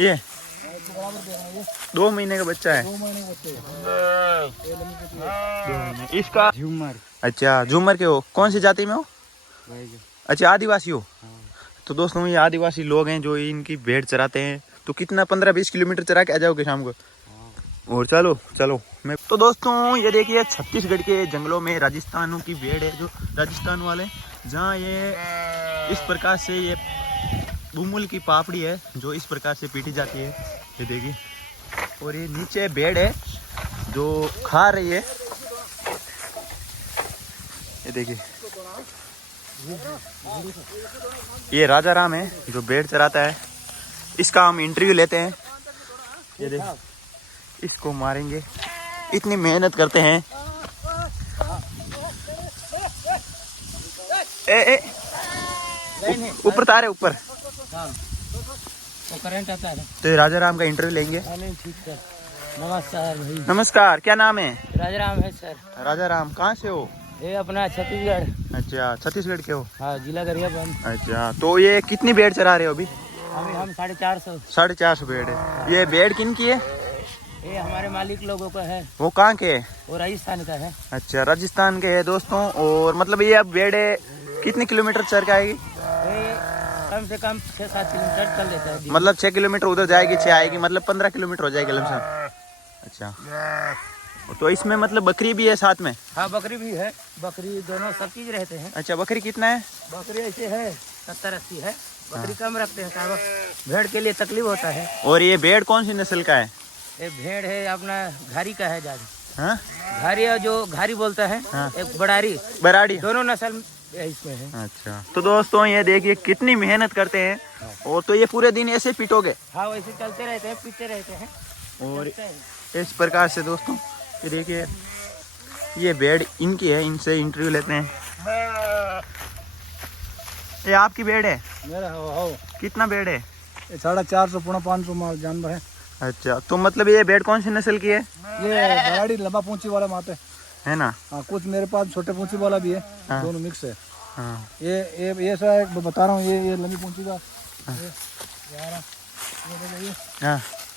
ये 2 महीने का बच्चा है। 2 महीने इसका झूमर। अच्छा झूमर के हो, कौन सी जाति में हो? अच्छा आदिवासी हो। तो दोस्तों ये आदिवासी लोग हैं जो इनकी भेड़ चराते हैं। तो कितना 15-20 किलोमीटर चरा के आ जाओगे शाम को। और चलो चलो मैं तो दोस्तों ये देखिए छत्तीसगढ़ के जंगलों में राजस्थानों की भेड़ है, जो राजस्थान वाले, जहाँ ये इस प्रकार से ये बुमुल की पापड़ी है जो इस प्रकार से पीटी जाती है, ये देखिए। और ये नीचे भेड़ है जो खा रही है, ये देखिए। ये राजा राम है जो भेड़ चराता है, इसका हम इंटरव्यू लेते हैं। ये देखिए इसको मारेंगे, इतनी मेहनत करते हैं। ऊपर तारे ऊपर तो करंट आता है। तो राजा राम का इंटरव्यू लेंगे। ठीक सर, नमस्कार भाई। नमस्कार, क्या नाम है? राजा राम है सर। राजा राम कहाँ से हो? ये अपना छत्तीसगढ़। अच्छा छत्तीसगढ़ के हो। हाँ, जिला गरियाबंद। अच्छा तो ये कितनी भेड़ चरा रहे हो अभी? अभी हम 450। 450 भेड़ है। ये भेड़ किन की है? ये हमारे मालिक लोगों का है। वो कहाँ के है? वो राजस्थान का है। अच्छा राजस्थान के है दोस्तों। और मतलब ये अब भेड़ कितने किलोमीटर चढ़ के आएगी? ये कम से कम 6-7 किलोमीटर चल देता है। मतलब 6 किलोमीटर उधर जाएगी, 6 आएगी, मतलब 15 किलोमीटर हो जाएगी लमसम। अच्छा तो इसमें मतलब बकरी भी है साथ में? हाँ, बकरी भी है, बकरी दोनों सब चीज रहते हैं। अच्छा बकरी कितना है? बकरी ऐसे है 70-80 है। बकरी कम रखते हैं साहब, भेड़ के लिए तकलीफ होता है। और ये भेड़ कौन सी नस्ल का है? ये भेड़ है अपना घारी का है ज्यादा। हाँ? घारी है, जो घारी बोलता है। हाँ। एक बड़ारी, बराड़ी, दोनों नस्ल इसमें है। अच्छा तो दोस्तों ये देखिए कितनी मेहनत करते हैं। और तो ये पूरे दिन ऐसे पीटोगे? हाँ, वैसे चलते रहते हैं, पीते रहते हैं। और इस प्रकार से दोस्तों ये देखिए ये भेड़ इनकी है, इनसे इंटरव्यू लेते हैं। ये आपकी भेड़ है? मेरा हो। कितना भेड़ है? 450 पौना 500 जानवर है। अच्छा तो मतलब ये भेड़ कौन सी नस्ल की है? ये बराड़ी लंबा पूंछी वाला माते है ना? हाँ, कुछ मेरे पास छोटे पूंछी वाला भी है। हाँ। दोनों मिक्स है। हाँ। ये सा एक बता रहा हूँ, ये लंबी पूंछी का। हाँ।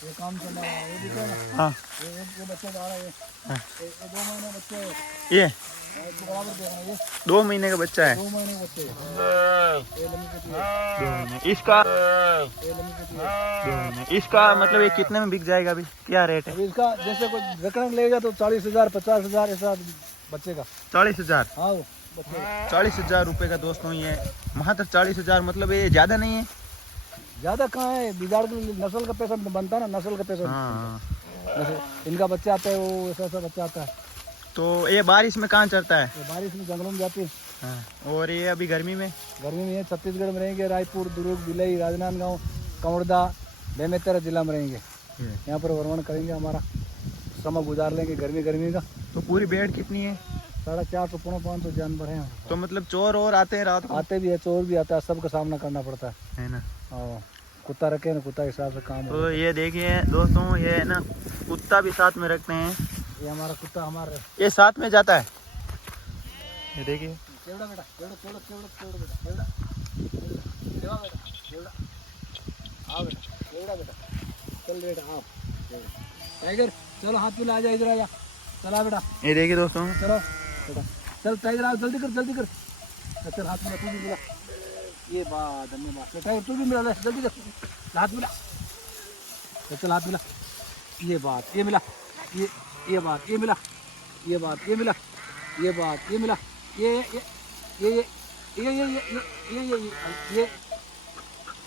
ये काम चल रहा है। ये भी तो ना। हाँ। ये बच्चे जा रहा है। हाँ। ये 2 महीने बच्चे है। ये इसको बराबर दे रहा है। ये 2 महीने का बच्चा है। 2 महीने बच्चे है। ये लंबी पूंछी है। 2 महीने इसका। ये लंबी पूंछी है। 2 महीने इसका मतलब ये कितने में बिक जाएगा अभी? क्या रेट है? अभी इसका जैसे कोई रकम लेगा तो 40,000 50,000 ऐसा बच्चे का। 40,000। हाँ, वो बच्चे का 40,000 रुपये का दोस्तों ये मात्र 40,000, मतलब ये ज्यादा नहीं है। ज्यादा कहाँ है, बिगाड़ के नस्ल का पैसा बनता है ना, नस्ल का पैसा। हाँ। नस्ल इनका बच्चा आता है, वो ऐसा ऐसा बच्चा आता है। तो ये बारिश में कहाँ चढ़ता है? ये बारिश में जंगलों में जाती है। हाँ। और ये अभी गर्मी में? गर्मी में ये छत्तीसगढ़ में रहेंगे, रायपुर, दुर्ग, भिलाई, राजनांदगांव, कंवरदा, बेमेतरा जिला में रहेंगे। यहाँ पर भ्रमण करेंगे, हमारा समय गुजार लेंगे गर्मी का। तो पूरी भेड़ कितनी है? 450 पौना 500 जानवर हैं। तो मतलब चोर और आते हैं रात को? आते भी है, चोर भी आता है, सबका सामना करना पड़ता है ना? है। कुत्ता रखे ना, कुत्ता के हिसाब से काम तो ये देखिए दोस्तों ये है ना, कुत्ता भी साथ में रखते हैं। ये हमारा कुत्ता हमारे ये साथ में जाता है, ये देखिए। चल बेटा आओ टाइगर, चलो हाथ मिला, आ जा इधर, आ जा, चला बेटा। ये देखिए दोस्तों, चलो बेटा, चल टाइगर आओ, जल्दी कर। चल हाथ मिला, तू भी मिला। ये बात धन्यवाद टाइगर, तू भी मिला, जल्दी कर, हाथ मिला। चल हाथ मिला। ये बात ये मिला, ये बात ये मिला, ये बात ये मिला, ये बात ये मिला, ये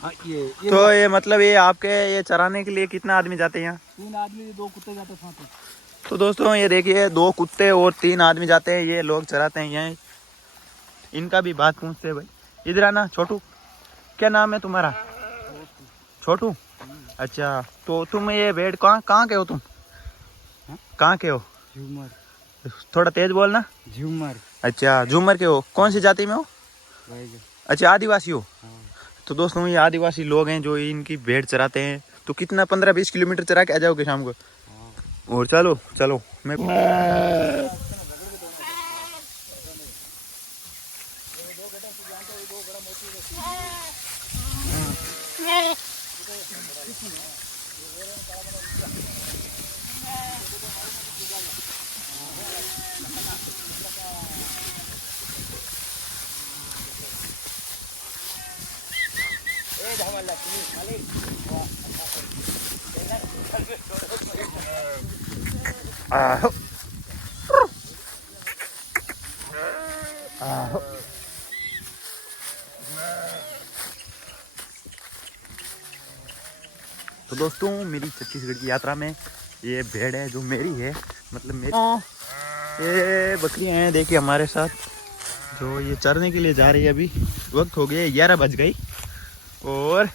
हाँ ये तो ये मतलब ये आपके ये चराने के लिए कितना आदमी जाते हैं यहाँ? 3 आदमी, 2 कुत्ते जाते हैं साथ में। तो दोस्तों ये देखिए 2 कुत्ते और 3 आदमी जाते हैं, ये लोग चराते हैं यहाँ। इनका भी बात पूछते हैं भाई। इधर आना छोटू, क्या नाम है तुम्हारा? छोटू। अच्छा तो तुम ये भेड़ कहाँ के हो तुम? कहाँ के हो? झूमर। थोड़ा तेज बोलना। झूमर। अच्छा झूमर के हो, कौन सी जाति में हो? अच्छा आदिवासी हो। तो दोस्तों ये आदिवासी लोग हैं जो इनकी भेड़ चराते हैं। तो कितना 15-20 किलोमीटर चरा के आ जाओगे शाम को। और चलो चलो मैं आहो आहो तो दोस्तों मेरी छत्तीसगढ़ की यात्रा में ये भेड़ है जो मेरी है, मतलब मेरी। ये बकरियां हैं देखिए हमारे साथ, जो ये चरने के लिए जा रही है। अभी वक्त हो गया 11 बज गई और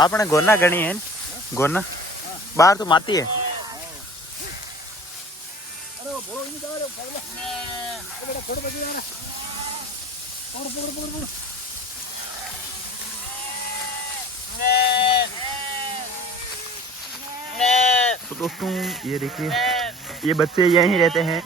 आपने गोना गणी है गोना बाहर तो माती है। अरे वो बोलो नहीं जा रहे पगला, अरे बेटा छोड़ बजे यार, पकड़ पकड़ पकड़ पकड़। तो दोस्तों ये देखिए ये बच्चे यहीं रहते हैं